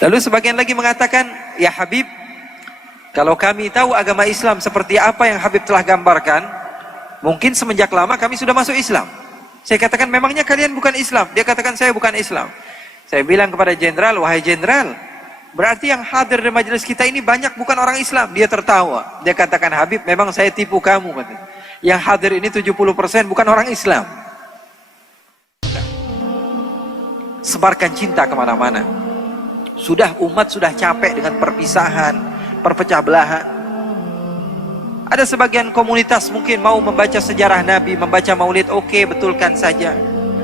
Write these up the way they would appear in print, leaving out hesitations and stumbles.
Lalu sebagian lagi mengatakan, ya Habib, kalau kami tahu agama Islam seperti apa yang Habib telah gambarkan, mungkin semenjak lama kami sudah masuk Islam. Saya katakan, memangnya kalian bukan Islam? Dia katakan, saya bukan Islam. Saya bilang kepada jenderal, wahai jenderal, berarti yang hadir di majelis kita ini banyak bukan orang Islam. Dia tertawa. Dia katakan, Habib, memang saya tipu kamu. Yang hadir ini 70% bukan orang Islam. Sebarkan cinta kemana-mana. Sudah umat sudah capek dengan perpisahan, perpecah belahan. Ada sebagian komunitas mungkin mau membaca sejarah Nabi, membaca maulid, oke, betulkan saja.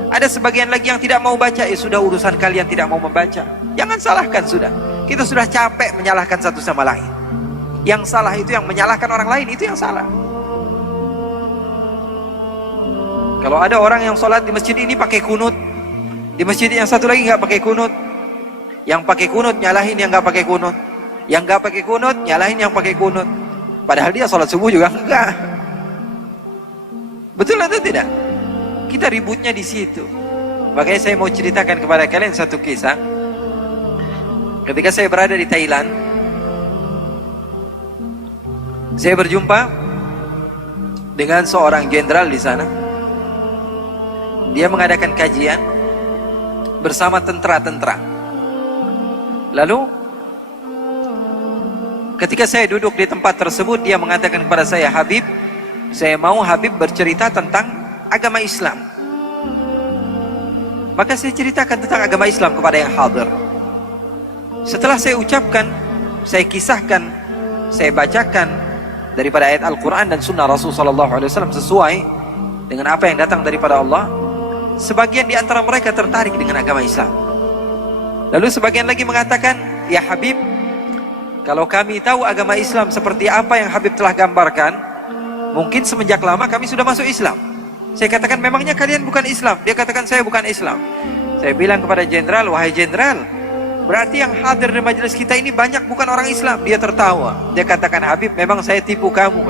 Ada sebagian lagi yang tidak mau baca, sudah urusan kalian tidak mau membaca. Jangan salahkan sudah. Kita sudah capek menyalahkan satu sama lain. Yang salah itu yang menyalahkan orang lain, itu yang salah. Kalau ada orang yang sholat di masjid ini pakai kunut, di masjid yang satu lagi nggak pakai kunut, yang pakai kunut nyalahin yang nggak pakai kunut, yang nggak pakai kunut nyalahin yang pakai kunut. Padahal dia sholat subuh juga enggak. Betul atau tidak? Kita ributnya di situ. Makanya saya mau ceritakan kepada kalian satu kisah. Ketika saya berada di Thailand, saya berjumpa dengan seorang jenderal di sana. Dia mengadakan kajian bersama tentara-tentara. Lalu ketika saya duduk di tempat tersebut, dia mengatakan kepada saya, Habib, saya mau Habib bercerita tentang agama Islam. Maka saya ceritakan tentang agama Islam kepada yang hadir. Setelah saya ucapkan, saya kisahkan, saya bacakan daripada ayat Al-Quran dan Sunnah Rasulullah SAW sesuai dengan apa yang datang daripada Allah. Sebagian di antara mereka tertarik dengan agama Islam. Lalu sebagian lagi mengatakan, ya Habib, kalau kami tahu agama Islam seperti apa yang Habib telah gambarkan, mungkin semenjak lama kami sudah masuk Islam. Saya katakan, memangnya kalian bukan Islam? Dia katakan, saya bukan Islam. Saya bilang kepada jenderal, wahai jenderal, berarti yang hadir di majelis kita ini banyak bukan orang Islam. Dia tertawa. Dia katakan, Habib, memang saya tipu kamu.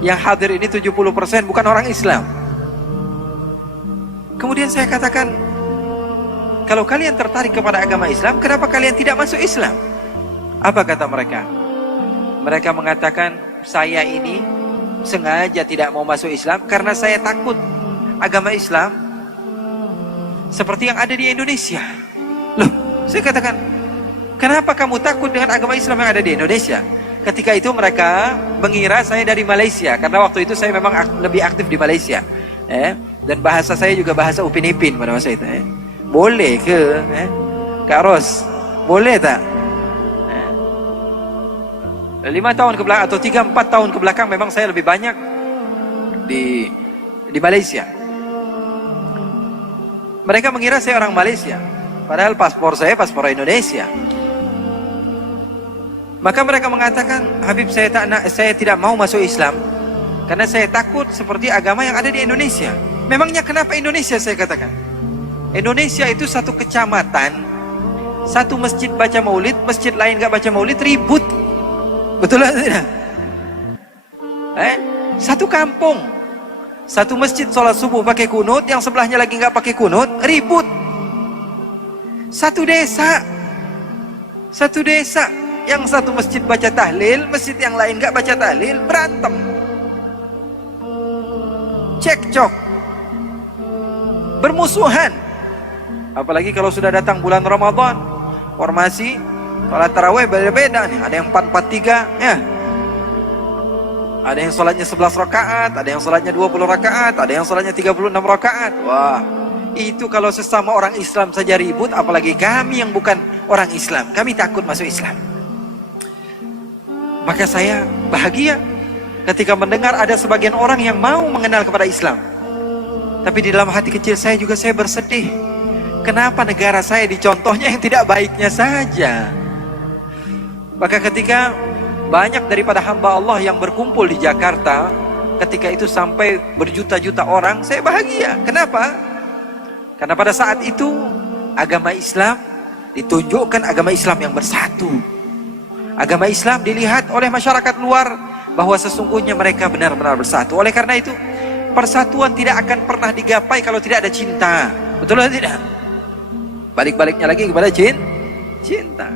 Yang hadir ini 70% bukan orang Islam. Kemudian saya katakan, kalau kalian tertarik kepada agama Islam, kenapa kalian tidak masuk Islam? Apa kata mereka? Mereka mengatakan, saya ini sengaja tidak mau masuk Islam karena saya takut agama Islam seperti yang ada di Indonesia. Loh, saya katakan, kenapa kamu takut dengan agama Islam yang ada di Indonesia? Ketika itu mereka mengira saya dari Malaysia, karena waktu itu saya memang lebih aktif di Malaysia. Dan bahasa saya juga bahasa Upin Ipin pada masa itu. Boleh ke Kak Ros? Boleh tak? 5 tahun ke belakang atau 3-4 tahun ke belakang memang saya lebih banyak di Malaysia. Mereka mengira saya orang Malaysia, padahal paspor saya paspor Indonesia. Maka mereka mengatakan, Habib, saya tidak mau masuk Islam karena saya takut seperti agama yang ada di Indonesia. Memangnya kenapa Indonesia? Saya katakan, Indonesia itu satu kecamatan, satu masjid baca maulid, masjid lain gak baca maulid, ribut. Betul atau tidak? Satu kampung, satu masjid sholat subuh pakai kunut, yang sebelahnya lagi gak pakai kunut, ribut. Satu desa, yang satu masjid baca tahlil, masjid yang lain gak baca tahlil, berantem, cekcok, bermusuhan. Apalagi kalau sudah datang bulan Ramadan, formasi sholat tarawih beda-beda nih. Ada yang 4-4-3 ya. Ada yang sholatnya 11 rakaat, ada yang sholatnya 20 rakaat, ada yang sholatnya 36 rakaat. Wah, itu kalau sesama orang Islam saja ribut, apalagi kami yang bukan orang Islam. Kami takut masuk Islam. Maka saya bahagia ketika mendengar ada sebagian orang yang mau mengenal kepada Islam. Tapi di dalam hati kecil saya juga saya bersedih. Kenapa negara saya dicontohnya yang tidak baiknya saja? Maka ketika banyak daripada hamba Allah yang berkumpul di Jakarta, ketika itu sampai berjuta-juta orang, saya bahagia. Kenapa? Karena pada saat itu agama Islam ditunjukkan, agama Islam yang bersatu. Agama Islam dilihat oleh masyarakat luar bahwa sesungguhnya mereka benar-benar bersatu. Oleh karena itu, persatuan tidak akan pernah digapai kalau tidak ada cinta. Betul atau tidak? Balik-baliknya lagi kepada cinta.